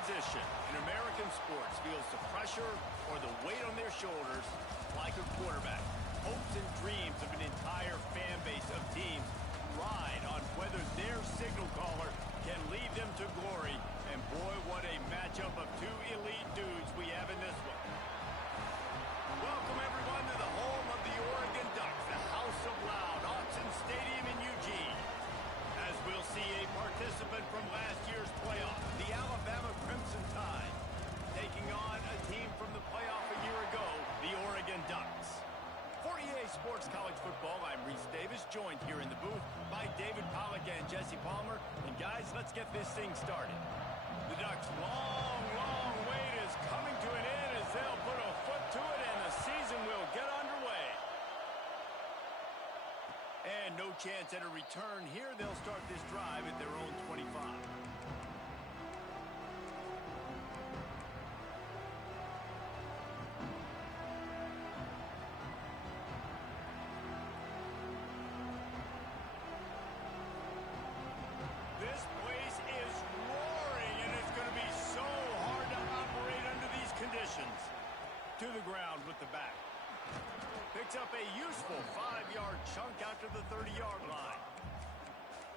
position in American sports feels the pressure or the weight on their shoulders like a quarterback. Hopes and dreams of an entire fan base of teams ride on whether their signal caller can lead them to glory. And boy, what a matchup of two elite dudes we have in this one. Welcome, everyone, to the home of the Oregon Ducks, the House of Loud, Autzen Stadium in Eugene. As we'll see a participant from last year's playoff, the Alabama Crimson Tide, taking on a team from the playoff a year ago, the Oregon Ducks. For EA Sports College Football, I'm Reese Davis, joined here in the booth by David Pollack and Jesse Palmer. And guys, let's get this thing started. The Ducks' long wait is coming to an end as they'll put a foot to it and the season will get underway. And no chance at a return here. They'll start this drive at their own 25. This place is roaring, and it's going to be so hard to operate under these conditions. To the ground with the back. Picks up a useful 5-yard chunk out to the 30-yard line.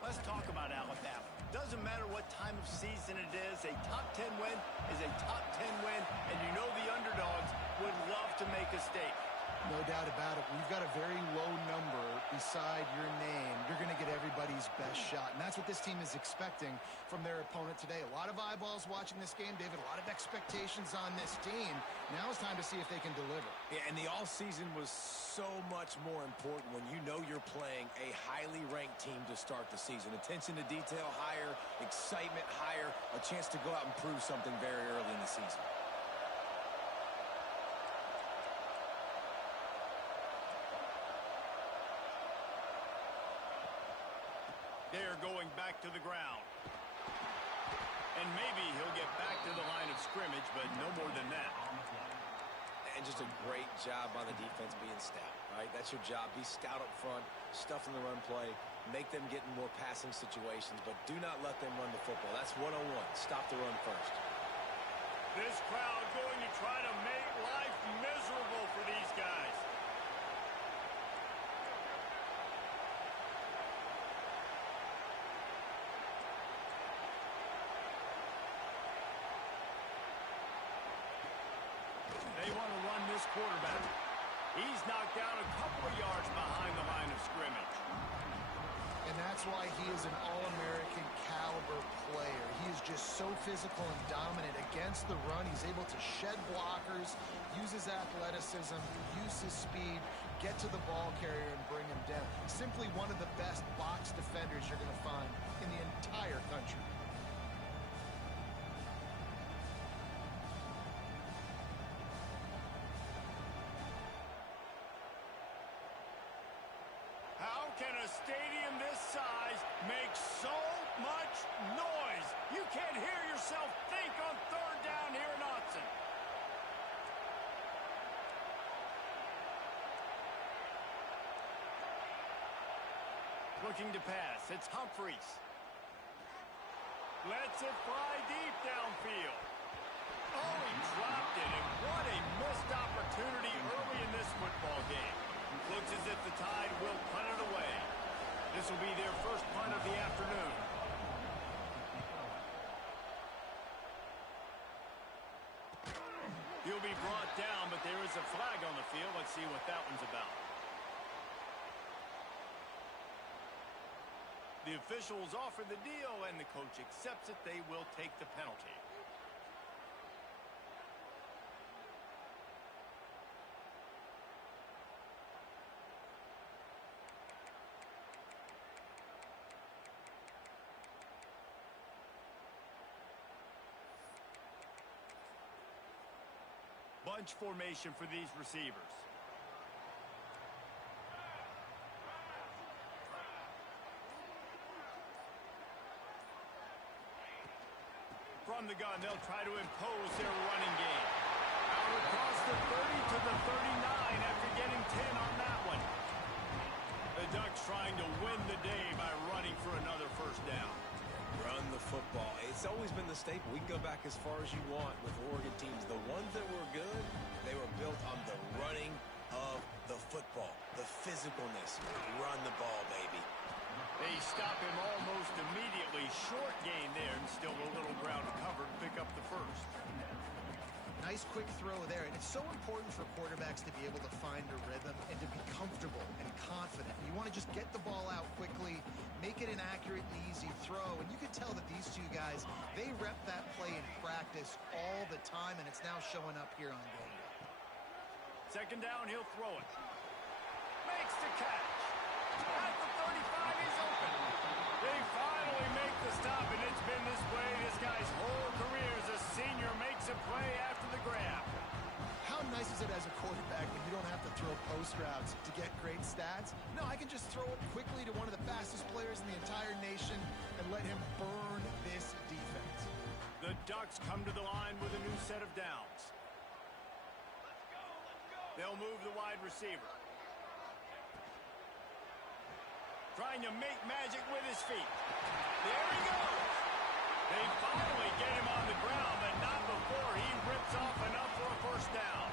Let's talk about Alabama. Doesn't matter what time of season it is, a top 10 win is a top 10 win, and you know the underdogs would love to make a statement. No doubt about it. We've got a very low number beside your name. You're going to get everybody's best shot, and that's what this team is expecting from their opponent today. A lot of eyeballs watching this game, David, a lot of expectations on this team. Now it's time to see if they can deliver. Yeah, and the all-season was so much more important when you know you're playing a highly ranked team to start the season. Attention to detail higher, excitement higher, a chance to go out and prove something very early in the season. They're going back to the ground. And maybe he'll get back to the line of scrimmage, but no more than that. And just a great job by the defense being stout, right? That's your job. Be stout up front, stuff in the run play, make them get in more passing situations, but do not let them run the football. That's one-on-one. Stop the run first. This crowd going to try to make life miserable for these guys. They want to run this quarterback. He's knocked down a couple of yards behind the line of scrimmage. And that's why he is an All-American caliber player. He is just so physical and dominant against the run. He's able to shed blockers, use his athleticism, use his speed, get to the ball carrier and bring him down. Simply one of the best box defenders you're going to find in the entire country. How can a stadium this size make so much noise? You can't hear yourself think on third down here in Autzen. Looking to pass. It's Humphreys. Lets it fly deep downfield. Oh, he dropped it, and what a missed opportunity early in this football game. Looks as if the Tide will punt it away. This will be their first punt of the afternoon. He'll be brought down, but there is a flag on the field. Let's see what that one's about. The officials offer the deal, and the coach accepts it. They will take the penalty. Bunch formation for these receivers. From the gun, they'll try to impose their running game. Out across the 30 to the 39 after getting 10 on that one. The Ducks trying to win the day by running for another first down. Run the football. It's always been the staple. We can go back as far as you want with Oregon teams. The ones that were good, they were built on the running of the football, the physicalness. Run the ball, baby. They stop him almost immediately. Short gain there, and still a little ground to cover to pick up the first. Nice quick throw there, and it's so important for quarterbacks to be able to find a rhythm and to be comfortable and confident. You want to just get the ball out quickly, make it an accurate and easy throw, and you can tell that these two guys, they rep that play in practice all the time, and it's now showing up here on game day. Second down, he'll throw it. Makes the catch. At the 35, he's open. They finally make the stop, and it's been this way this guy's whole career as a senior. Makes a play after the grab. How nice is it as a quarterback when you don't have to throw post routes to get great stats? No, I can just throw it quickly to one of the fastest players in the entire nation and let him burn this defense. The Ducks come to the line with a new set of downs. They'll move the wide receiver. Trying to make magic with his feet. There he goes. They finally get him on the ground, but not before he rips off enough for a first down.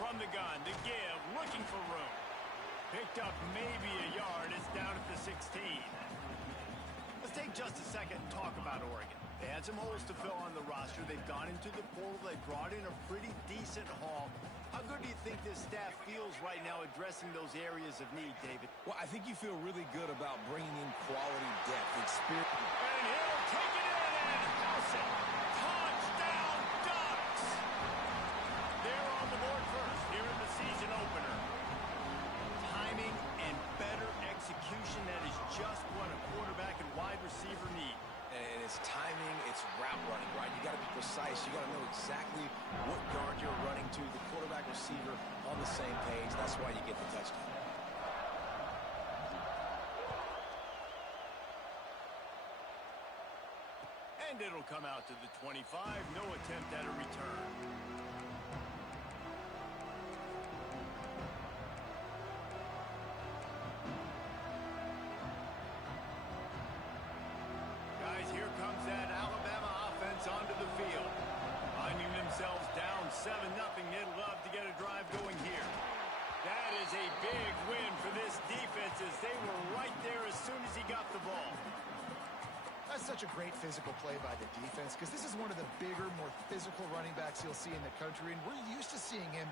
From the gun to give, looking for room. Picked up maybe a yard. It's down at the 16. Let's take just a second and talk about Oregon. They had some holes to fill on the roster. They've gone into the portal. They brought in a pretty decent haul. How good do you think this staff feels right now addressing those areas of need, David? Well, I think you feel really good about bringing in quality depth, experience. And he'll take it in and house it. Touchdown, Ducks! They're on the board first here in the season opener. Timing and better execution, that is just what a quarterback and wide receiver need. And it's timing, it's route running, right? You got to be precise. You got to know exactly what guard you're running to. The quarterback receiver on the same page. That's why you get the touchdown. And it'll come out to the 25. No attempt at a return. Here comes that Alabama offense onto the field. Finding themselves down 7-0. They'd love to get a drive going here. That is a big win for this defense as they were right there as soon as he got the ball. That's such a great physical play by the defense because this is one of the bigger, more physical running backs you'll see in the country, and we're used to seeing him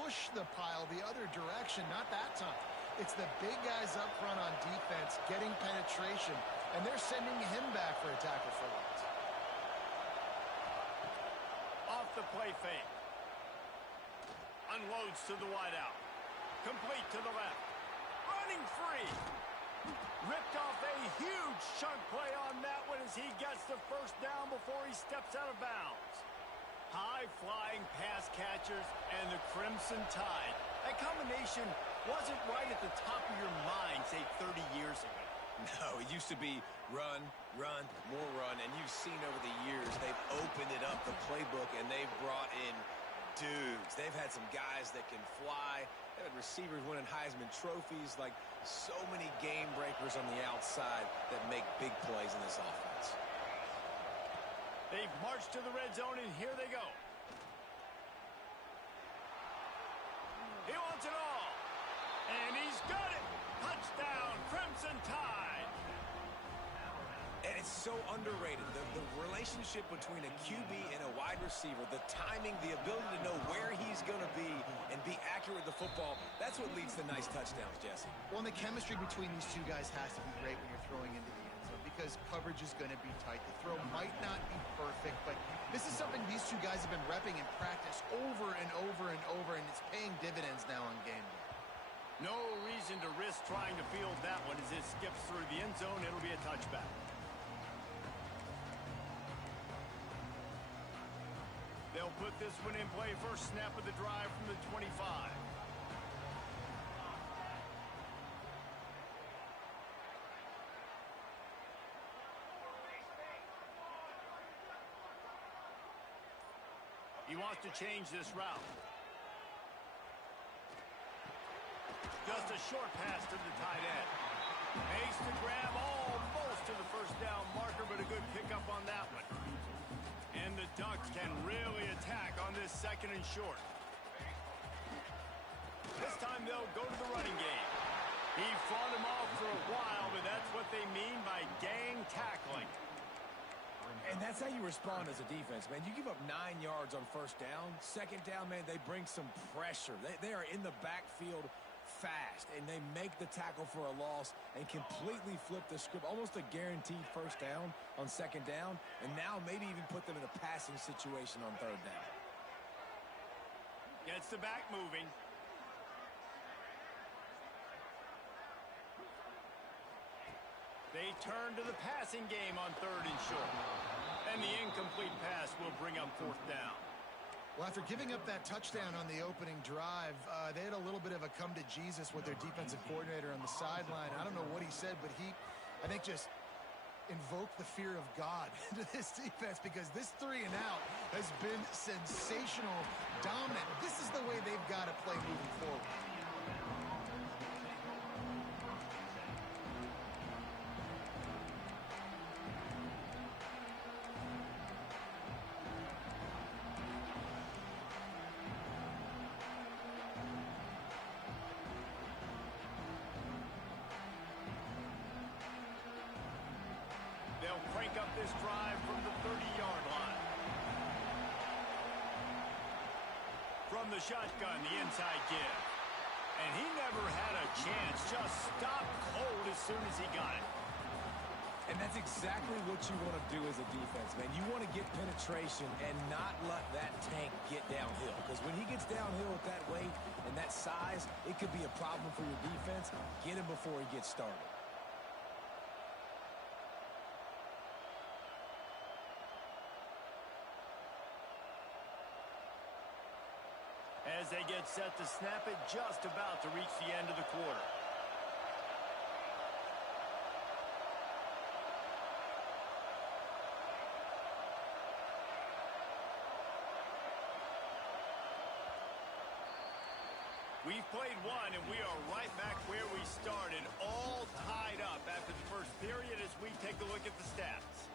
push the pile the other direction. Not that time. It's the big guys up front on defense getting penetration, and they're sending him back for a tackle for loss. Off the play fake. Unloads to the wideout. Complete to the left. Running free. Ripped off a huge chunk play on that one as he gets the first down before he steps out of bounds. High-flying pass catchers and the Crimson Tide. That combination wasn't right at the top of your mind, say, 30 years ago. No, it used to be run, run, more run, and you've seen over the years they've opened it up, the playbook, and they've brought in dudes. They've had some guys that can fly. They've had receivers winning Heisman trophies, like so many game breakers on the outside that make big plays in this offense. They've marched to the red zone, and here they go. He wants it all. And he's got it. Touchdown, Crimson Tide. And it's so underrated. The relationship between a QB and a wide receiver, the timing, the ability to know where he's going to be and be accurate with the football, that's what leads to nice touchdowns, Jesse. Well, and the chemistry between these two guys has to be great when you're throwing into the end zone because coverage is going to be tight. The throw might not be perfect, but this is something these two guys have been repping in practice over and over and over, and it's paying dividends now on game day. No reason to risk trying to field that one as it skips through the end zone. It'll be a touchback. They'll put this one in play first snap of the drive from the 25. He wants to change this route. Just a short pass to the tight end. Makes the grab almost to the first down marker, but a good pickup on that one. And the Ducks can really attack on this second and short. This time they'll go to the running game. He fought him off for a while, but that's what they mean by gang tackling. And that's how you respond as a defense, man. You give up 9 yards on first down. Second down, man, they bring some pressure. They are in the backfield fast, and they make the tackle for a loss and completely flip the script. Almost a guaranteed first down on second down, and now maybe even put them in a passing situation on third down. Gets the back moving. They turn to the passing game on third and short. And the incomplete pass will bring up fourth down. Well, after giving up that touchdown on the opening drive, they had a little bit of a come to Jesus with their defensive coordinator on the sideline. I don't know what he said, but he, I think, just invoked the fear of God into this defense, because this 3 and out has been sensational, dominant. This is the way they've got to play moving forward. They'll crank up this drive from the 30-yard line. From the shotgun, the inside give. And he never had a chance. Just stopped cold as soon as he got it. And that's exactly what you want to do as a defense, man. You want to get penetration and not let that tank get downhill. Because when he gets downhill with that weight and that size, it could be a problem for your defense. Get him before he gets started. As they get set to snap it, just about to reach the end of the quarter. We've played one, and we are right back where we started, all tied up after the first period as we take a look at the stats.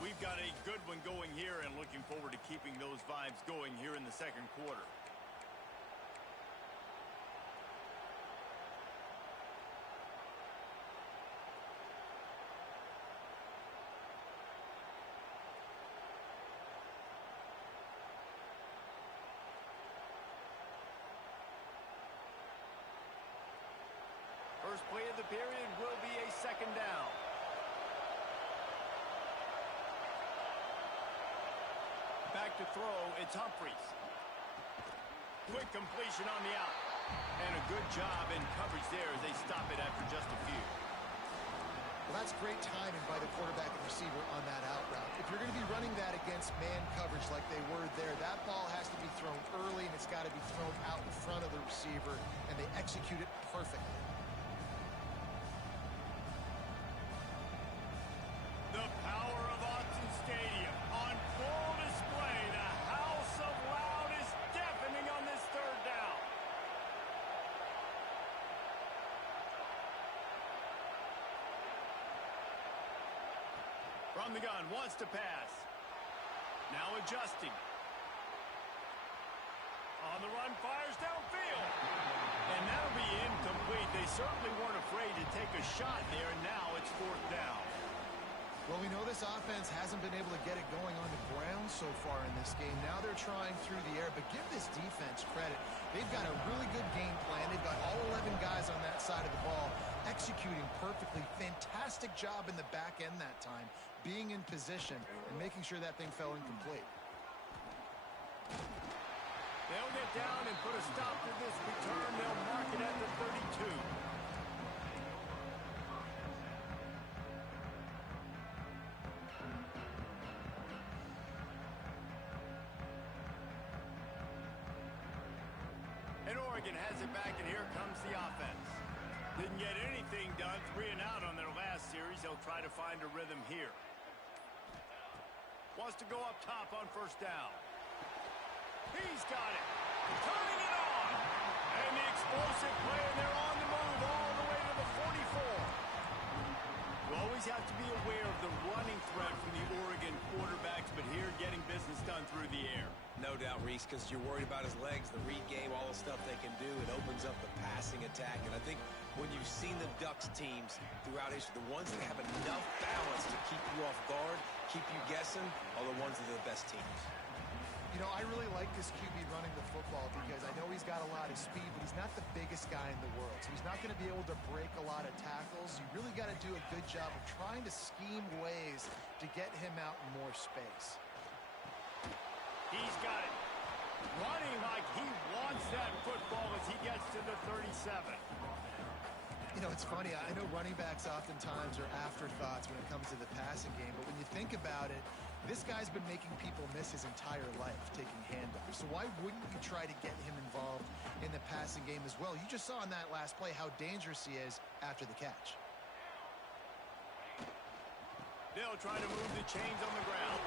We've got a good one going here and looking forward to keeping those vibes going here in the second quarter. First play of the period will be a second down. Back to throw, it's Humphries. Quick completion on the out. And a good job in coverage there as they stop it after just a few. Well, that's great timing by the quarterback and receiver on that out route. If you're going to be running that against man coverage like they were there, that ball has to be thrown early, and it's got to be thrown out in front of the receiver, and they execute it perfectly. The power of Autzen Stadium on full display. The house of loud is deafening on this third down. From the gun, wants to pass. Now adjusting. On the run, fires downfield. And that'll be incomplete. They certainly weren't afraid to take a shot there, and now it's fourth down. Well, we know this offense hasn't been able to get it going on the ground so far in this game. Now they're trying through the air, but give this defense credit. They've got a really good game plan. They've got all 11 guys on that side of the ball executing perfectly. Fantastic job in the back end that time, being in position and making sure that thing fell incomplete. They'll get down and put a stop to this return. They'll mark it at the 32. And Oregon has it back, and here comes the offense. Didn't get anything done, 3 and out on their last series. They'll try to find a rhythm here. Wants to go up top on first down. He's got it. Turning it on. And the explosive play, and they're on the move all the way to the 44. always have to be aware of the running threat from the Oregon quarterbacks, but here getting business done through the air. No doubt, Reese, because you're worried about his legs, the read game, all the stuff they can do. It opens up the passing attack. And I think when you've seen the Ducks teams throughout history, the ones that have enough balance to keep you off guard, keep you guessing, are the ones that are the best teams. You know, I really like this QB running the football because I know he's got a lot of speed, but he's not the biggest guy in the world. So he's not going to be able to break a lot of tackles. You really got to do a good job of trying to scheme ways to get him out in more space. He's got it. Running like he wants that football as he gets to the 37. You know, it's funny. I know running backs oftentimes are afterthoughts when it comes to the passing game, but when you think about it, this guy's been making people miss his entire life taking handoffs. So why wouldn't you try to get him involved in the passing game as well? You just saw in that last play how dangerous he is after the catch. They'll try to move the chains on the ground.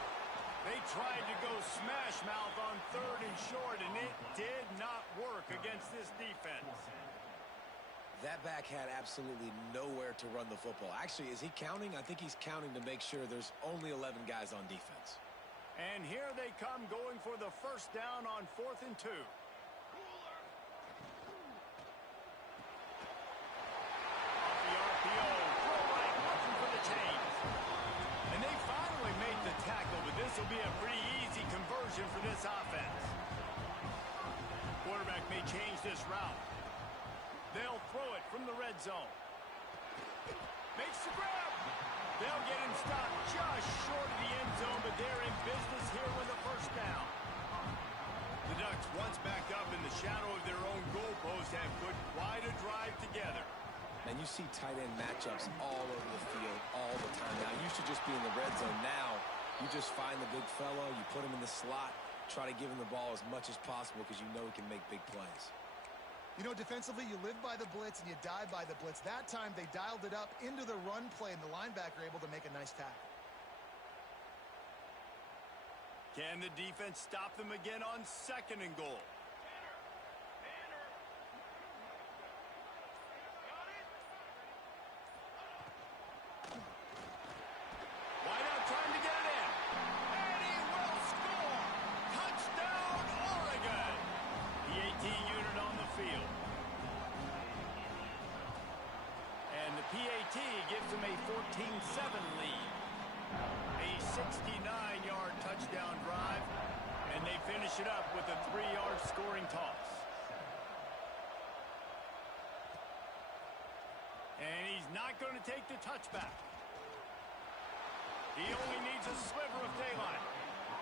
They tried to go smash mouth on 3rd and short, and it did not work against this defense. That back had absolutely nowhere to run the football. Actually, is he counting? I think he's counting to make sure there's only 11 guys on defense. And here they come going for the first down on 4th and 2. Off the RPO, throw right, looking for the chains. And they finally made the tackle, but this will be a pretty easy conversion for this offense. Quarterback may change this route. They'll throw it from the red zone. Makes the grab. They'll get him stopped just short of the end zone, but they're in business here with a first down. The Ducks, once backed up in the shadow of their own goalpost, have put quite a drive together. And you see tight end matchups all over the field all the time. Now, you should just be in the red zone. Now, you just find the big fellow, you put him in the slot, try to give him the ball as much as possible because you know he can make big plays. You know, defensively, you live by the blitz and you die by the blitz. That time, they dialed it up into the run play, and the linebacker able to make a nice tackle. Can the defense stop them again on 2nd and goal? Wideout trying to get it in. And he will score! Touchdown, Oregon! The 18 unit on the field. And the PAT gives them a 14-7 lead. A 69-yard touchdown drive, and they finish it up with a 3-yard scoring toss. And he's not going to take the touchback. He only needs a sliver of daylight.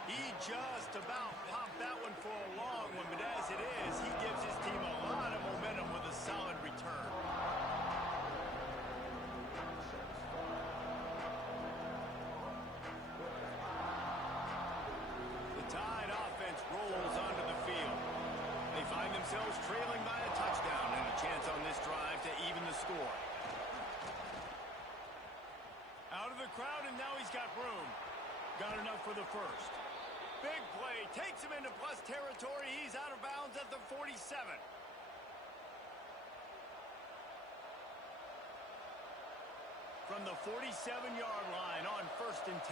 He just about popped that one for a long one, but as it is, he gives his team a lot of momentum with a solid return. The Tide offense rolls onto the field. They find themselves trailing by a touchdown and a chance on this drive to even the score. Out of the crowd, and now he's got room. Got enough for the first. Big play, takes him into plus territory. He's out of bounds at the 47. From the 47-yard line on 1st and 10.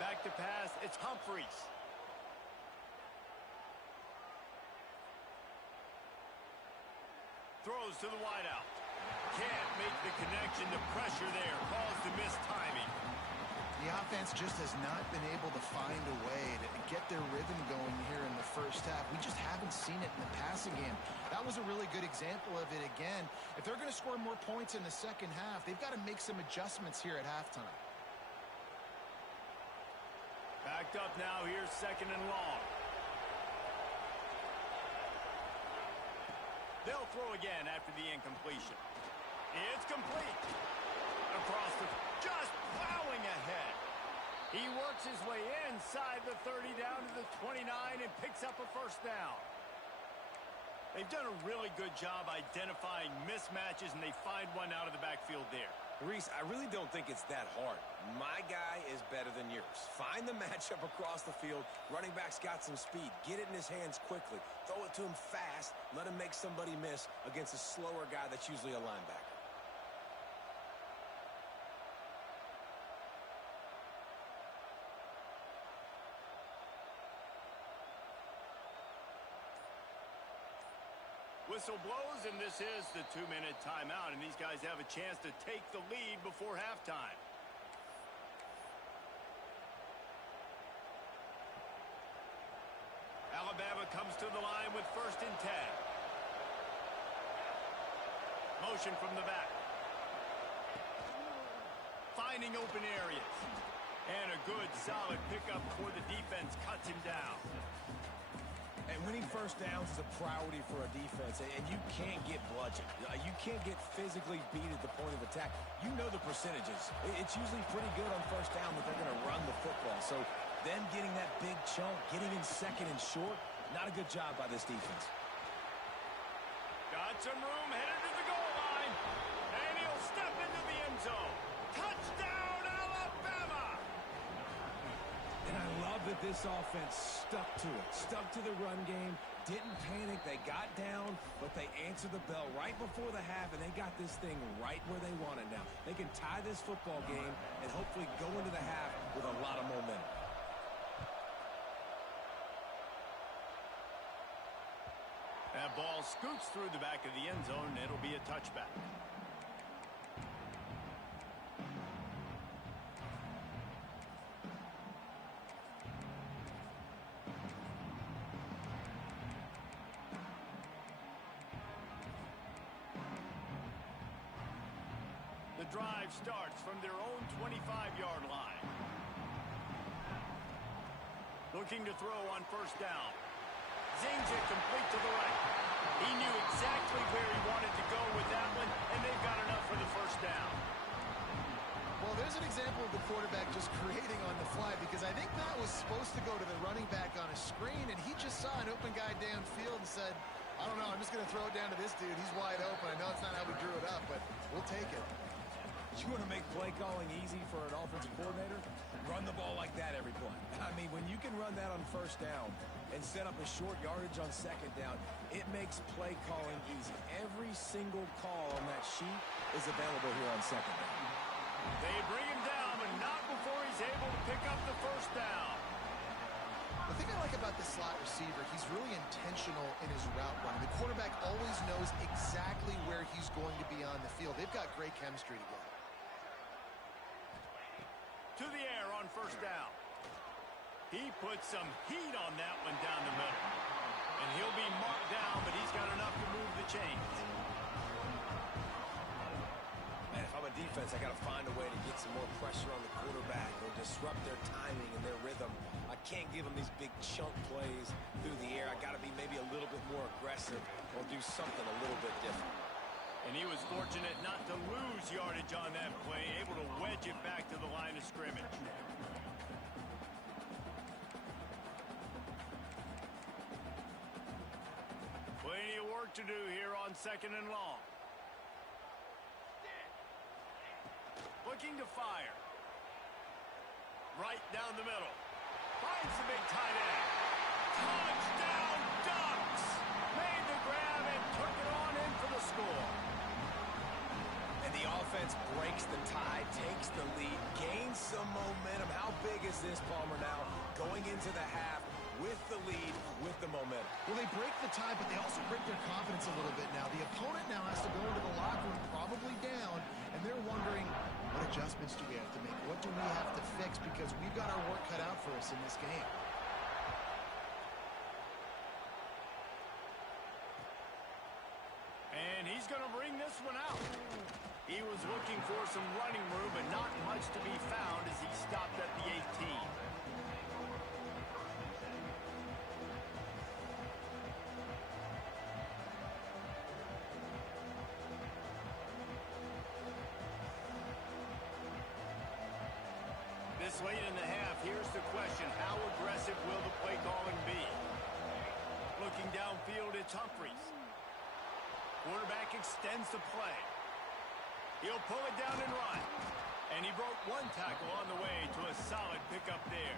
Back to pass, it's Humphreys. Throws to the wideout. Can't make the connection. The pressure there caused the missed timing. The offense just has not been able to find a way to get their rhythm going here in the first half. We just haven't seen it in the passing game. That was a really good example of it again. If they're going to score more points in the second half, they've got to make some adjustments here at halftime. Backed up now, here's 2nd and long. They'll throw again after the incompletion. It's complete. Across the... just plowing ahead. He works his way inside the 30 down to the 29 and picks up a first down. They've done a really good job identifying mismatches, and they find one out of the backfield there. Reese, I really don't think it's that hard. My guy is better than yours. Find the matchup across the field. Running back's got some speed. Get it in his hands quickly. Throw it to him fast. Let him make somebody miss against a slower guy that's usually a linebacker. Whistle blows, and this is the 2-minute timeout, and these guys have a chance to take the lead before halftime. Alabama comes to the line with 1st and 10. Motion from the back. Finding open areas. And a good, solid pickup before the defense cuts him down. And winning 1st downs is a priority for a defense, and you can't get bludgeoned. You can't get physically beat at the point of attack. You know the percentages. It's usually pretty good on 1st down that they're going to run the football. So them getting that big chunk, getting in 2nd and short, not a good job by this defense. Got some room, headed to the goal line. And he'll step into the end zone. Touchdown, Alabama! And I love that this offense stuck to it, stuck to the run game, didn't panic. They got down, but they answered the bell right before the half, and they got this thing right where they want it now. They can tie this football game and hopefully go into the half with a lot of momentum. That ball scoots through the back of the end zone, and it'll be a touchback. The drive starts from their own 25-yard line. Looking to throw on 1st down. Zings it complete to the right. He knew exactly where he wanted to go with that one, and they've got enough for the 1st down. Well, there's an example of the quarterback just creating on the fly, because I think that was supposed to go to the running back on a screen, and he just saw an open guy downfield and said, I don't know, I'm just going to throw it down to this dude. He's wide open. I know it's not how we drew it up, but we'll take it. You want to make play calling easy for an offensive coordinator? Run the ball like that every play. I mean, when you can run that on 1st down and set up a short yardage on 2nd down, it makes play calling easy. Every single call on that sheet is available here on 2nd down. They bring him down, but not before he's able to pick up the 1st down. The thing I like about this slot receiver, he's really intentional in his route running. The quarterback always knows exactly where he's going to be on the field. They've got great chemistry together. To the air on 1st down. He puts some heat on that one down the middle. And he'll be marked down, but he's got enough to move the chains. Man, if I'm a defense, I got to find a way to get some more pressure on the quarterback or disrupt their timing and their rhythm. I can't give them these big chunk plays through the air. I got to be maybe a little bit more aggressive or do something a little bit different. And he was fortunate not to lose yardage on that play, able to wedge it back to the line of scrimmage. Plenty of work to do here on 2nd and long. Looking to fire. Right down the middle. Finds the big tight end. Touchdown, Ducks! Made the grab and took it on in for the score. And the offense breaks the tie, takes the lead, gains some momentum. How big is this, Palmer, now? Going into the half with the lead, with the momentum. Well, they break the tie, but they also break their confidence a little bit now. The opponent now has to go into the locker room, probably down, and they're wondering, what adjustments do we have to make? What do we have to fix? Because we've got our work cut out for us in this game. And he's going to bring this one out. He was looking for some running room, but not much to be found as he stopped at the 18. This late in the half, here's the question. How aggressive will the play calling be? Looking downfield, it's Humphries. Quarterback extends the play. He'll pull it down and run. And he broke one tackle on the way to a solid pickup there.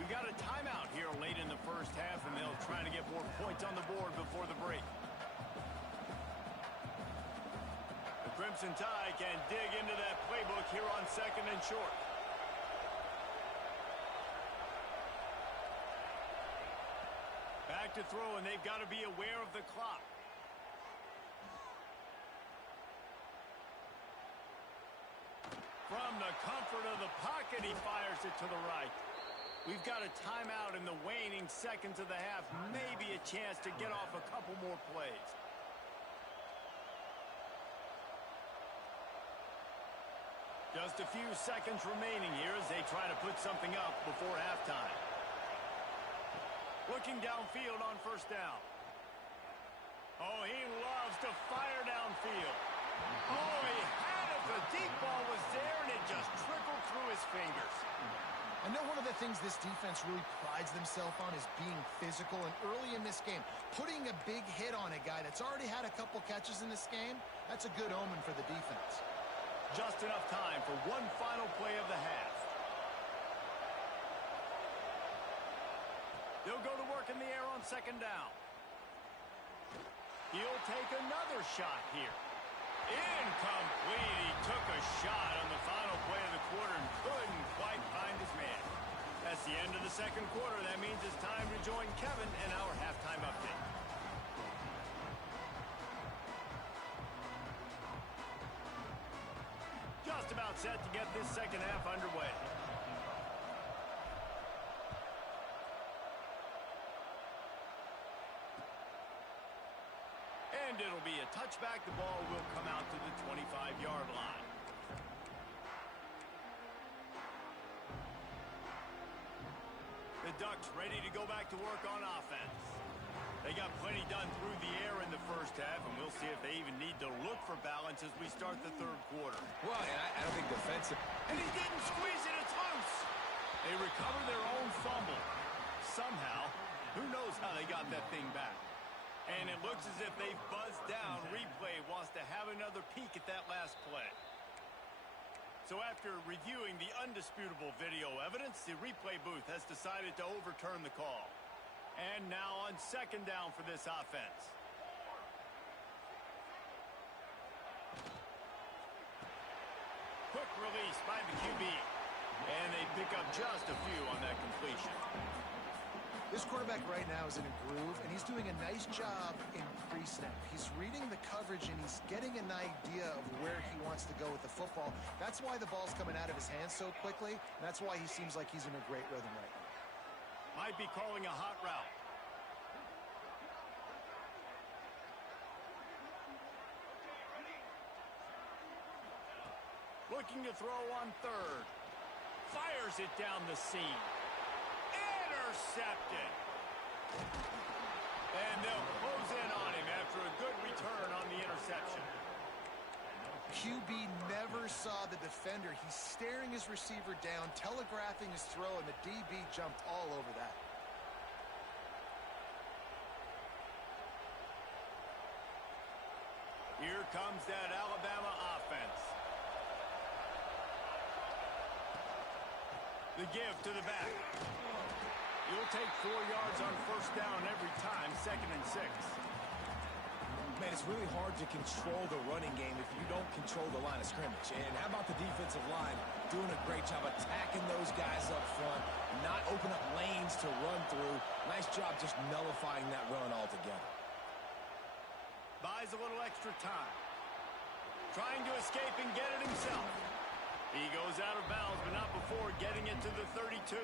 We got a timeout here late in the 1st half, and they'll try to get more points on the board before the break. The Crimson Tide can dig into that playbook here on 2nd and short. Back to throw, and they've got to be aware of the clock. From the comfort of the pocket, he fires it to the right. We've got a timeout in the waning seconds of the half. Maybe a chance to get off a couple more plays. Just a few seconds remaining here as they try to put something up before halftime. Looking downfield on first down. Oh, he loves to fire downfield. Oh, he had it. The deep ball was there, and it just trickled through his fingers. I know one of the things this defense really prides themselves on is being physical, and early in this game, putting a big hit on a guy that's already had a couple catches in this game, that's a good omen for the defense. Just enough time for one final play of the half. They'll go to work in the air on second down. He'll take another shot here. Incomplete. He took a shot on the final play of the quarter and couldn't quite find his man. That's the end of the second quarter. That means it's time to join Kevin in our halftime update. Just about set to get this second half underway. And it'll be a touchback. The ball will come out to the 25-yard line. The Ducks ready to go back to work on offense. They got plenty done through the air in the first half, and we'll see if they even need to look for balance as we start the third quarter. Well, I don't think defensive. And he didn't squeeze it. It's loose. They recover their own fumble. Somehow, who knows how they got that thing back. And it looks as if they've buzzed down. Replay wants to have another peek at that last play. So after reviewing the undisputable video evidence, the replay booth has decided to overturn the call. And now on second down for this offense. Quick release by the QB. And they pick up just a few on that completion. This quarterback right now is in a groove, and he's doing a nice job in pre-snap. He's reading the coverage, and he's getting an idea of where he wants to go with the football. That's why the ball's coming out of his hands so quickly, and that's why he seems like he's in a great rhythm right now. Might be calling a hot route. Looking to throw on third. Fires it down the seam. Intercepted. And they'll close in on him after a good return on the interception. QB never saw the defender. He's staring his receiver down, telegraphing his throw, and the DB jumped all over that. Here comes that Alabama offense. The give to the back. You'll take 4 yards on first down every time, 2nd and 6. Man, it's really hard to control the running game if you don't control the line of scrimmage. And how about the defensive line doing a great job attacking those guys up front, not open up lanes to run through. Nice job just nullifying that run altogether. Buys a little extra time. Trying to escape and get it himself. He goes out of bounds, but not before getting it to the 32.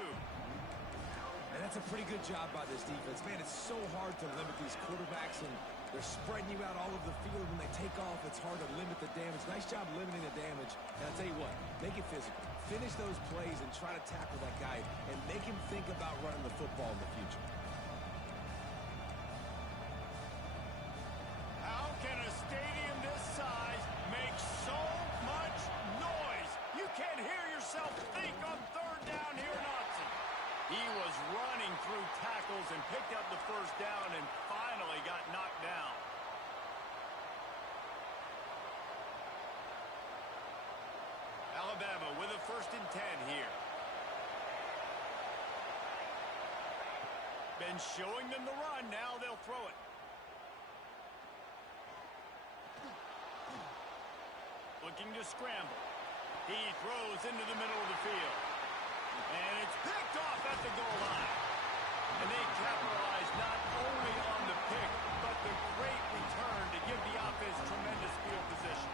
And that's a pretty good job by this defense. Man, it's so hard to limit these quarterbacks, and they're spreading you out all over the field. When they take off, it's hard to limit the damage. Nice job limiting the damage. And I'll tell you what, make it physical. Finish those plays and try to tackle that guy and make him think about running the football in the future. How can a stadium this size make so much noise? You can't hear yourself think on third down here, Nazi. He was running through tackles and picked up the first down and finally got knocked down. Alabama with a 1st and 10 here. Been showing them the run. Now they'll throw it. Looking to scramble. He throws into the middle of the field. And it's picked off at the goal line. And they capitalize not only on the pick, but the great return to give the offense tremendous field position.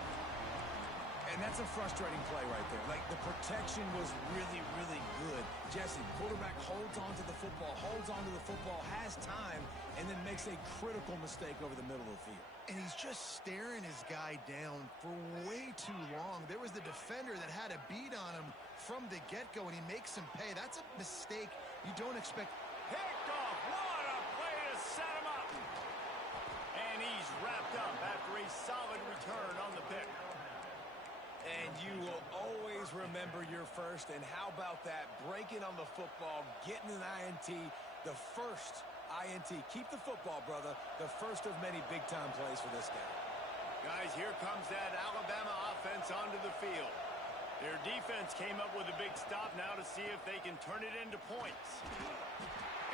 And that's That's a frustrating play right there. Like, the protection was really, really good. Jesse, quarterback holds on to the football, has time, and then makes a critical mistake over the middle of the field. And he's just staring his guy down for way too long. There was the defender that had a beat on him from the get-go, and he makes him pay. That's a mistake you don't expect. Picked off. What a play to set him up. And he's wrapped up after a solid return on the pick. And you will always remember your first. And how about that? Breaking on the football, getting an INT, the first INT. Keep the football, brother. The first of many big-time plays for this guy. Guys, here comes that Alabama offense onto the field. Their defense came up with a big stop now to see if they can turn it into points.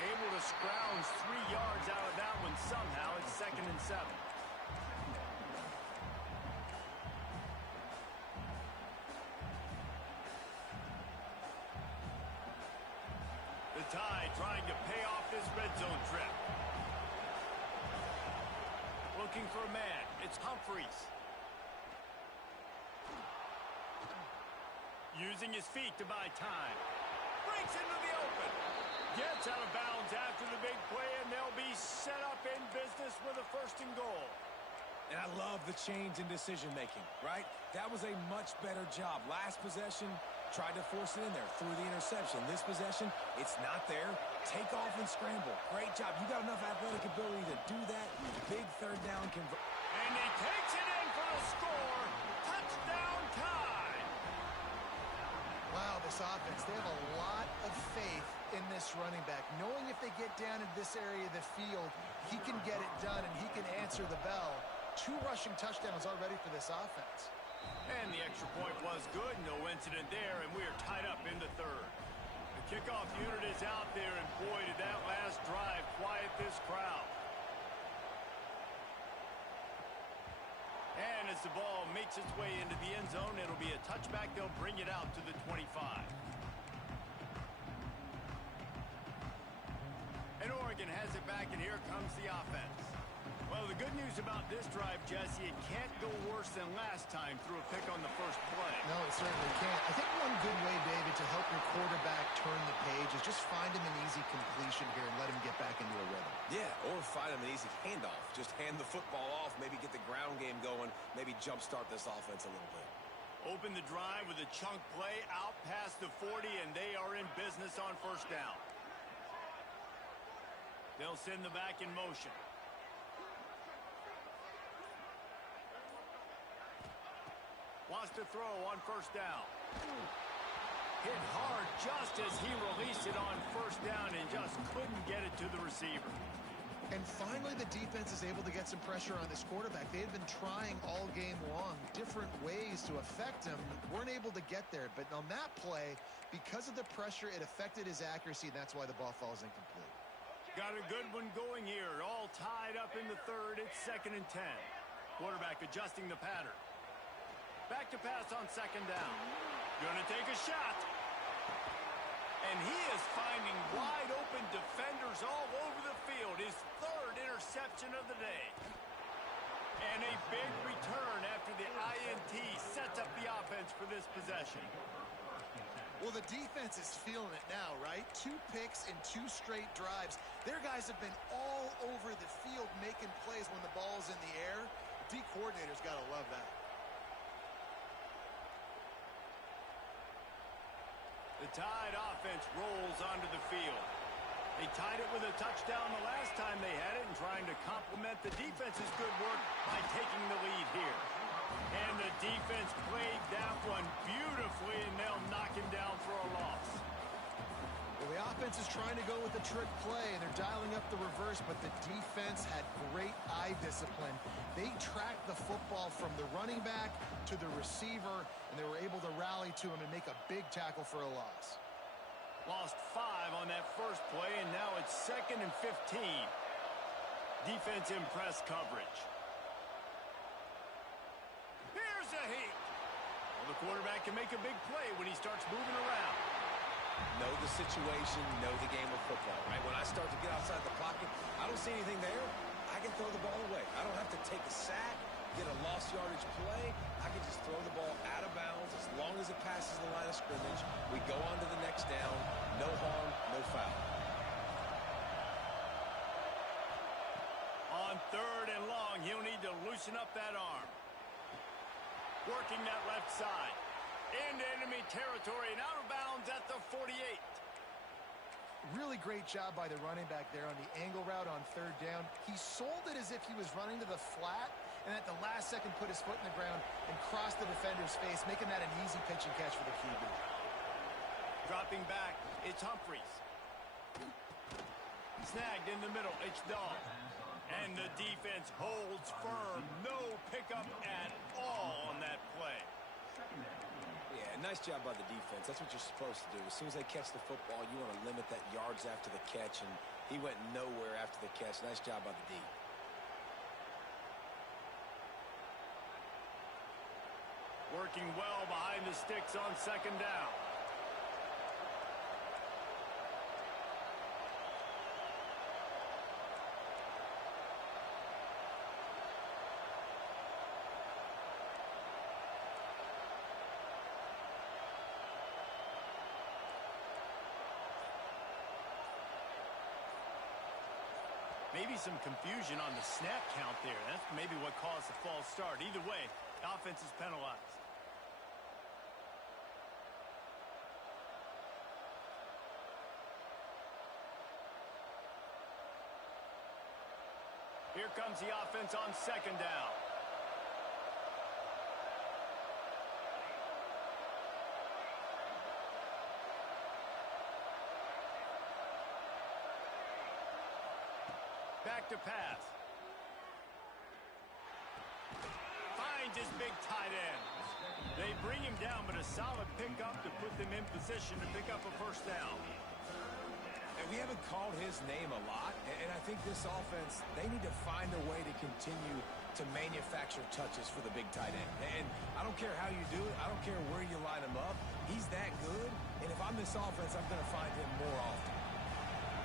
Able to scrounge 3 yards out of that one somehow. It's 2nd and 7. The Tide trying to pay off this red zone trip. Looking for a man. It's Humphreys. Using his feet to buy time. Breaks into the open. Gets out of bounds after the big play, and they'll be set up in business with a 1st and goal. And I love the change in decision-making, right? That was a much better job. Last possession, tried to force it in there through the interception. This possession, it's not there. Take off and scramble. Great job. You got enough athletic ability to do that. Big 3rd down convert. And he takes it in for the score. Touchdown Tide. Wow, this offense, they have a lot of faith in this running back. Knowing if they get down in this area of the field, he can get it done and he can answer the bell. 2 rushing touchdowns already for this offense. And the extra point was good. No incident there, and we are tied up in the 3rd. The kickoff unit is out there, and boy, did that last drive quiet this crowd. And as the ball makes its way into the end zone, it'll be a touchback. They'll bring it out to the 25. And Oregon has it back, and here comes the offense. Well, the good news about this drive, Jesse, it can't go worse than last time through a pick on the first play. No, it certainly can't. I think one good way, David, to help your quarterback turn the page is just find him an easy completion here and let him get back into a rhythm. Yeah, or find him an easy handoff. Just hand the football off, maybe get the ground game going, maybe jumpstart this offense a little bit. Open the drive with a chunk play out past the 40, and they are in business on 1st down. They'll send the back in motion. Wants to throw on 1st down. Hit hard just as he released it on 1st down and just couldn't get it to the receiver. And finally, the defense is able to get some pressure on this quarterback. They had been trying all game long different ways to affect him. Weren't able to get there. But on that play, because of the pressure, it affected his accuracy. And that's why the ball falls incomplete. Got a good one going here. All tied up in the 3rd. It's 2nd and 10. Quarterback adjusting the pattern. Back to pass on 2nd down. Gonna take a shot. And he is finding wide open defenders all over the field. His 3rd interception of the day. And a big return after the INT sets up the offense for this possession. Well, the defense is feeling it now, right? 2 picks in 2 straight drives. Their guys have been all over the field making plays when the ball's in the air. D coordinator's got to love that. The Tide offense rolls onto the field. They tied it with a touchdown the last time they had it and trying to complement the defense's good work by taking the lead here. And the defense played that one beautifully, and they'll knock him down for a loss. Well, the offense is trying to go with the trick play, and they're dialing up the reverse, but the defense had great eye discipline. They tracked the football from the running back to the receiver, and they were able to rally to him and make a big tackle for a loss. Lost 5 on that first play, and now it's 2nd and 15. Defense in press coverage. Here's a heat. Well, the quarterback can make a big play when he starts moving around. Know the situation, know the game of football, right? When I start to get outside the pocket, I don't see anything there. I can throw the ball away. I don't have to take a sack, get a lost yardage play, I can just throw the ball out of bounds as long as it passes the line of scrimmage. We go on to the next down. No harm, no foul. On 3rd and long, he'll need to loosen up that arm. Working that left side. Into enemy territory and out of bounds at the 48. Really great job by the running back there on the angle route on 3rd down. He sold it as if he was running to the flat, and at the last second put his foot in the ground and crossed the defender's face, making that an easy pitch and catch for the QB. Dropping back, it's Humphries. Snagged in the middle, it's Dahl. And the defense holds firm. No pickup at all on that play. Yeah, nice job by the defense. That's what you're supposed to do. As soon as they catch the football, you want to limit that yards after the catch, and he went nowhere after the catch. Nice job by the D. Working well behind the sticks on 2nd down. Maybe some confusion on the snap count there. That's maybe what caused the false start. Either way, the offense is penalized. Here comes the offense on 2nd down. Back to pass. Finds his big tight end. They bring him down, but a solid pickup to put them in position to pick up a 1st down. And we haven't called his name a lot, and I think this offense, they need to find a way to continue to manufacture touches for the big tight end. And I don't care how you do it. I don't care where you line him up. He's that good, and if I'm this offense, I'm going to find him more often.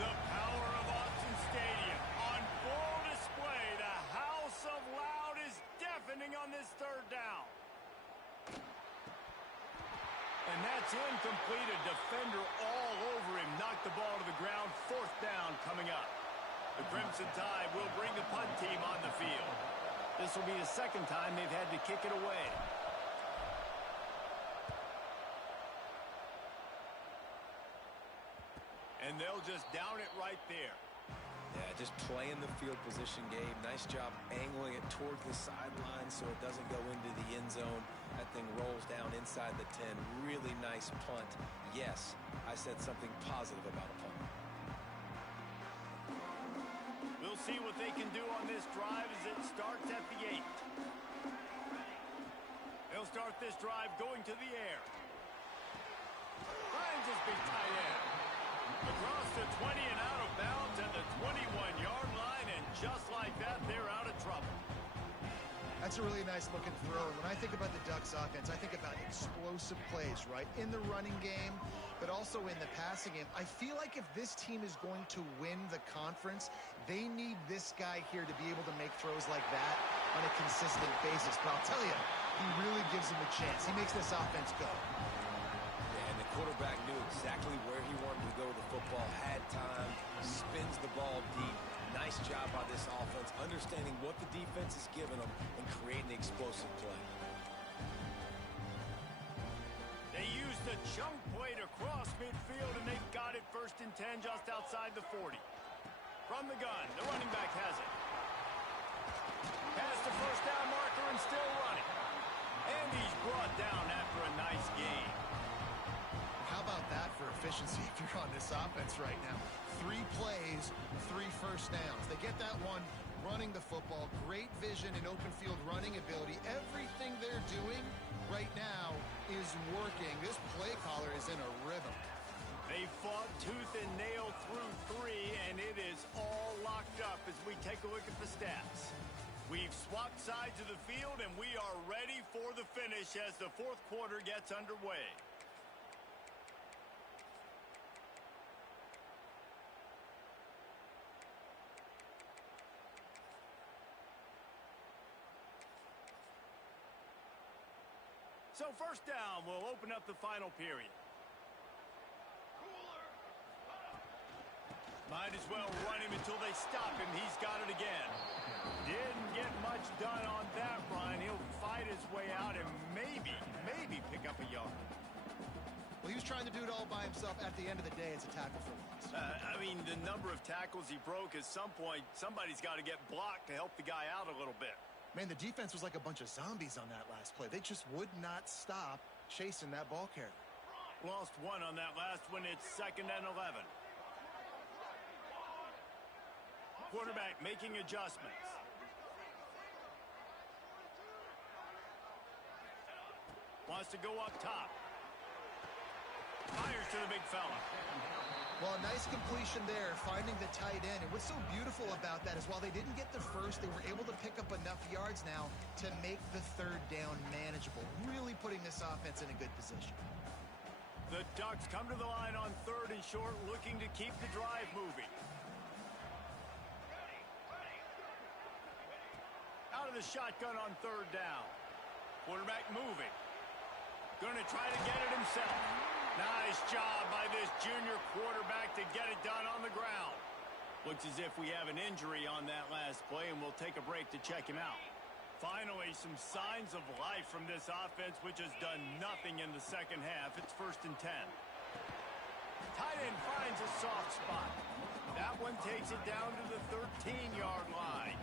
The power of Austin Stadium on full display. The house of loud is deafening on this 3rd down. And that's incomplete. A defender all over him. Knocked the ball to the ground. 4th down coming up. The Crimson Tide will bring the punt team on the field. This will be the 2nd time they've had to kick it away. And they'll just down it right there. Yeah, just playing the field position game. Nice job angling it towards the sideline so it doesn't go into the end zone. That thing rolls down inside the 10. Really nice punt. Yes, I said something positive about a punt. We'll see what they can do on this drive as it starts at the 8. They'll start this drive going to the air. Finds his big tight end. Across the 20 and out of bounds at the 21-yard line, and just like that, they're out of trouble. That's a really nice looking throw. And when I think about the Ducks offense, I think about explosive plays, right? In the running game, but also in the passing game. I feel like if this team is going to win the conference, they need this guy here to be able to make throws like that on a consistent basis. But I'll tell you, he really gives them a chance. He makes this offense go. And the quarterback knew exactly where he wanted to go with the football, had time, spins the ball deep. Nice job by this offense, understanding what the defense is giving them and creating the explosive play. They used a chunk play to cross midfield, and they've got it 1st and 10 just outside the 40. From the gun, the running back has it. Past the 1st down marker and still running. And he's brought down after a nice gain. How about that for efficiency if you're on this offense right now? 3 plays, 3 1st downs. They get that one running the football. Great vision and open field running ability. Everything they're doing right now is working. This play caller is in a rhythm. They fought tooth and nail through 3, and it is all locked up as we take a look at the stats. We've swapped sides of the field, and we are ready for the finish as the 4th quarter gets underway. So first down will open up the final period. Might as well run him until they stop him. He's got it again. Didn't get much done on that run. He'll fight his way out and maybe pick up a yard. Well, he was trying to do it all by himself. At the end of the day, it's a tackle for loss. I mean, the number of tackles he broke, at some point, somebody's got to get blocked to help the guy out a little bit. Man, the defense was like a bunch of zombies on that last play. They just would not stop chasing that ball carrier. Lost one on that last one. It's 2nd and 11. Quarterback making adjustments. Wants to go up top. Fires to the big fella. Well, nice completion there, finding the tight end. And what's so beautiful about that is while they didn't get the first, they were able to pick up enough yards now to make the 3rd down manageable. Really putting this offense in a good position. The Ducks come to the line on 3rd and short, looking to keep the drive moving. Out of the shotgun on 3rd down. Quarterback moving. Going to try to get it himself. Nice job by this junior quarterback to get it done on the ground. Looks as if we have an injury on that last play, and we'll take a break to check him out. Finally, some signs of life from this offense, which has done nothing in the second half. It's 1st and 10. Tight end finds a soft spot. That one takes it down to the 13-yard line.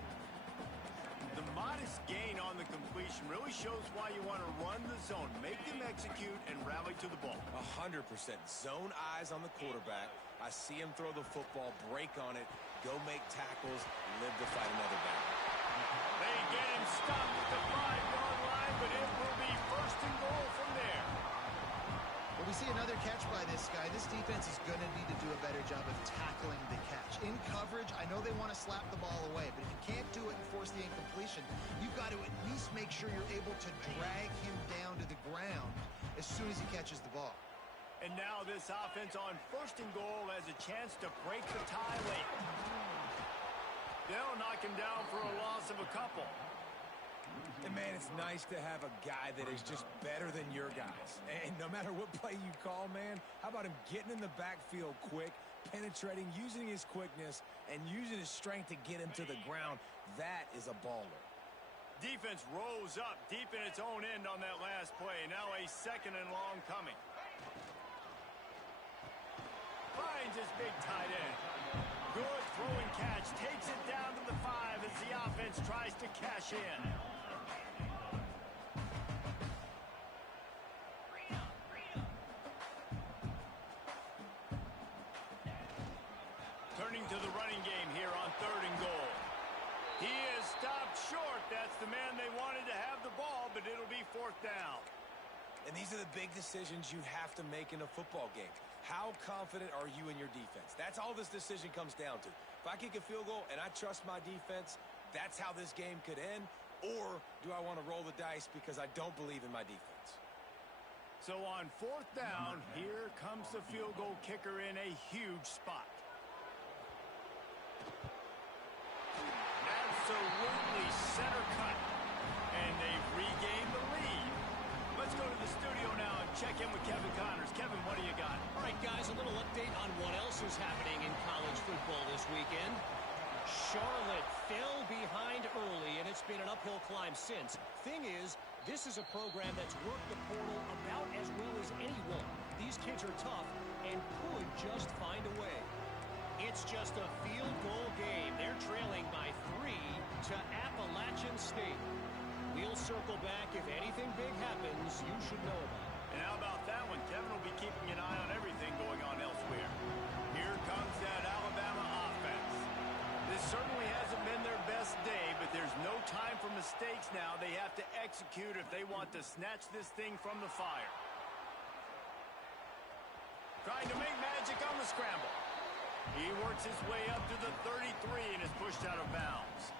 The modest gain on the completion really shows why you want to run the zone, make them execute, and rally to the ball. 100%. Zone eyes on the quarterback. I see him throw the football, break on it, go make tackles, live to fight another battle. They get him stopped at the 5-yard line, but it will be 1st and goal from there. Well, we see another catch by this guy. This defense is going to need to do a better job of tackling the catch. In coverage, I know they want to slap the ball away, but if you can't do it and force the incompletion, you've got to at least make sure you're able to drag him down to the ground as soon as he catches the ball. And now this offense on 1st and goal has a chance to break the tie late. They'll knock him down for a loss of a couple. And, man, it's nice to have a guy that is just better than your guys. And no matter what play you call, man, how about him getting in the backfield quick, penetrating, using his quickness, and using his strength to get him to the ground? That is a baller. Defense rose up deep in its own end on that last play. Now a 2nd and long coming. Finds his big tight end. Good throwing catch. Takes it down to the 5 as the offense tries to cash in. Turning to the running game here on 3rd and goal. He is stopped short. That's the man they wanted to have the ball, but it'll be 4th down. And these are the big decisions you have to make in a football game. How confident are you in your defense? That's all this decision comes down to. If I kick a field goal and I trust my defense, that's how this game could end. Or do I want to roll the dice because I don't believe in my defense? So on 4th down, here comes the field goal kicker in a huge spot. Absolutely center cut. And they've regained the lead. Let's go to the studio now and check in with Kevin Connors. Kevin, what do you got? All right, guys, a little update on what else is happening in college football this weekend. Charlotte fell behind early, and it's been an uphill climb since. Thing is, this is a program that's worked the portal about as well as anyone. These kids are tough and could just find a way. It's just a field goal game. They're trailing by 3 to Appalachian State. We'll circle back. If anything big happens, you should know about it. And how about that one? Kevin will be keeping an eye on everything going on elsewhere. Here comes that Alabama offense. This certainly hasn't been their best day, but there's no time for mistakes now. They have to execute if they want to snatch this thing from the fire. Trying to make magic on the scramble. He works his way up to the 33 and is pushed out of bounds.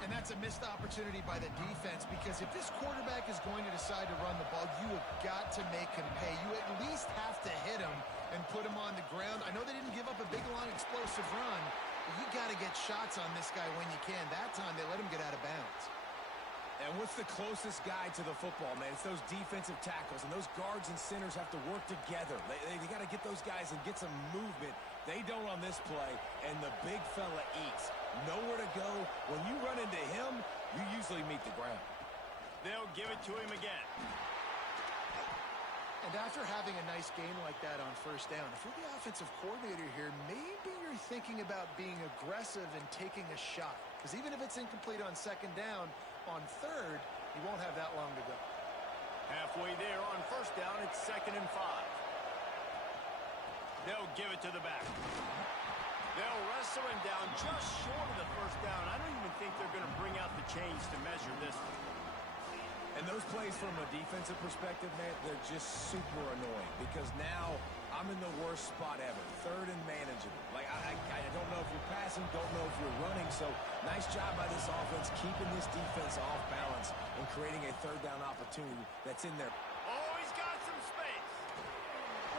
And that's a missed opportunity by the defense, because if this quarterback is going to decide to run the ball, you have got to make him pay. You at least have to hit him and put him on the ground. I know they didn't give up a big, long, explosive run, but you got to get shots on this guy when you can. That time, they let him get out of bounds. And what's the closest guy to the football, man? It's those defensive tackles, and those guards and centers have to work together. They got to get those guys and get some movement. They don't on this play, and the big fella eats. Nowhere to go. When you run into him, you usually meet the ground. They'll give it to him again. And after having a nice game like that on first down, if you're the offensive coordinator here, maybe you're thinking about being aggressive and taking a shot. Because even if it's incomplete on second down, on third, you won't have that long to go. Halfway there on first down, it's 2nd and 5. They'll give it to the back. They'll wrestle him down just short of the first down. I don't even think they're going to bring out the chains to measure this one. And those plays from a defensive perspective, man, they're just super annoying because now I'm in the worst spot ever. 3rd and manageable. Like, I don't know if you're passing, don't know if you're running. So, nice job by this offense keeping this defense off balance and creating a 3rd down opportunity that's in there. Oh, he's got some space.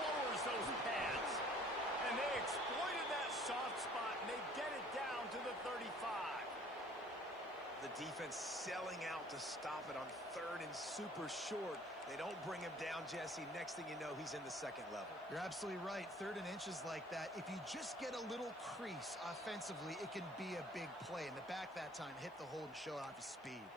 Lowers those pads. And they exploited that soft spot, and they get it down to the 35. The defense selling out to stop it on 3rd and super short. They don't bring him down, Jesse. Next thing you know, he's in the 2nd level. You're absolutely right. 3rd and inches like that, if you just get a little crease offensively, it can be a big play. And the back that time hit the hole and showed off his speed.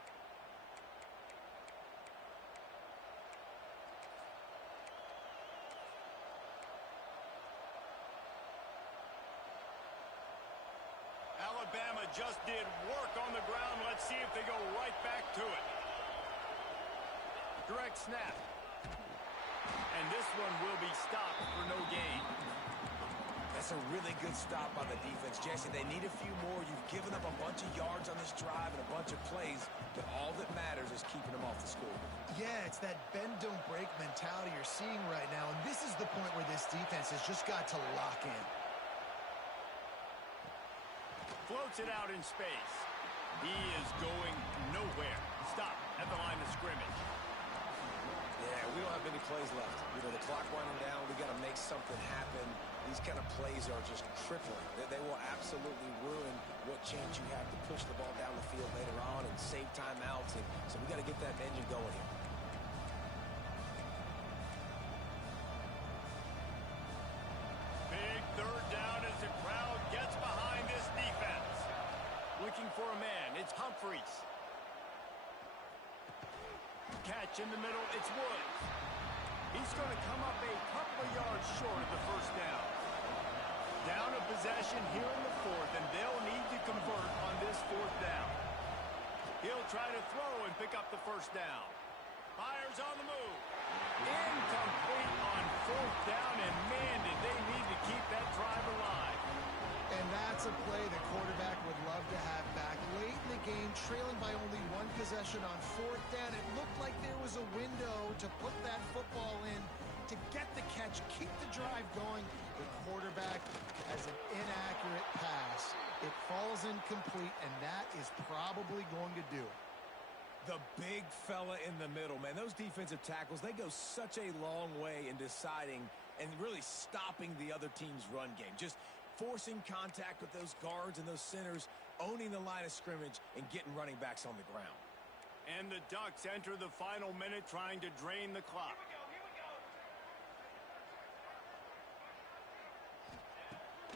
Alabama just did work on the ground. Let's see if they go right back to it. Direct snap. And this one will be stopped for no gain. That's a really good stop by the defense, Jesse. They need a few more. You've given up a bunch of yards on this drive and a bunch of plays, but all that matters is keeping them off the score. Yeah, it's that bend, don't break mentality you're seeing right now, and this is the point where this defense has just got to lock in. Floats it out in space. He is going nowhere. Stop at the line of scrimmage. Yeah, we don't have many plays left. You know, the clock winding down. We got to make something happen. These kind of plays are just crippling. They will absolutely ruin what chance you have to push the ball down the field later on and save timeouts. And so we got to get that engine going here. Big 3rd down as the crowd gets behind this defense. Looking for a man. It's Humphreys. Catch in the middle. It's Woods. He's going to come up a couple of yards short of the first down. Down a possession here in the 4th, and they'll need to convert on this 4th down. He'll try to throw and pick up the first down. Fires on the move. Incomplete on 4th down, and man, did they need to keep that drive alive. And that's a play the quarterback would love to have back. Late in the game, trailing by only 1 possession on 4th down, it looked like there was a window to put that football in, to get the catch, keep the drive going. The quarterback has an inaccurate pass. It falls incomplete, and that is probably going to do it. The big fella in the middle, man. Those defensive tackles, they go such a long way in deciding and really stopping the other team's run game. Just forcing contact with those guards and those centers, owning the line of scrimmage, and getting running backs on the ground. And the Ducks enter the final minute trying to drain the clock.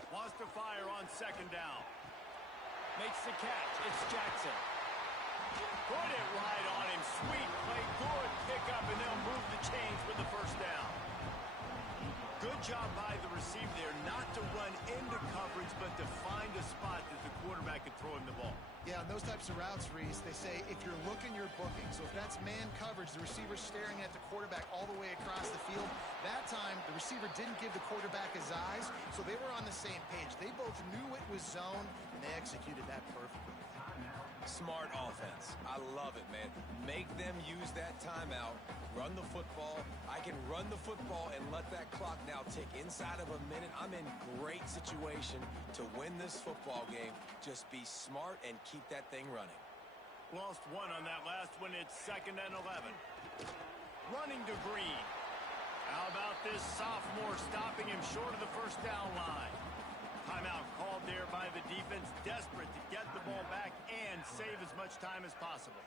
Wants to fire on 2nd down. Makes the catch. It's Jackson. Put it right on him. Sweet play. Good pickup, and they'll move the chains with the first down. Good job by the receiver there not to run into coverage, but to find a spot that the quarterback could throw him the ball. Yeah, on those types of routes, Reese, they say if you're looking, you're booking. So if that's man coverage, the receiver's staring at the quarterback all the way across the field. That time, the receiver didn't give the quarterback his eyes, so they were on the same page. They both knew it was zone, and they executed that perfectly. Smart offense. I love it, man. Make them use that timeout. Run the football. I can run the football and let that clock now tick inside of a minute. I'm in great situation to win this football game. Just be smart and keep that thing running. Lost 1 on that last one. It's 2nd and 11. Running to Green. How about this sophomore stopping him short of the first down line? Timeout called there by the defense, desperate to get the ball back and save as much time as possible.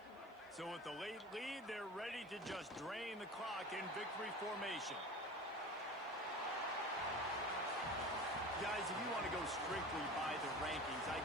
So with the late lead, they're ready to just drain the clock in victory formation. Guys, if you want to go strictly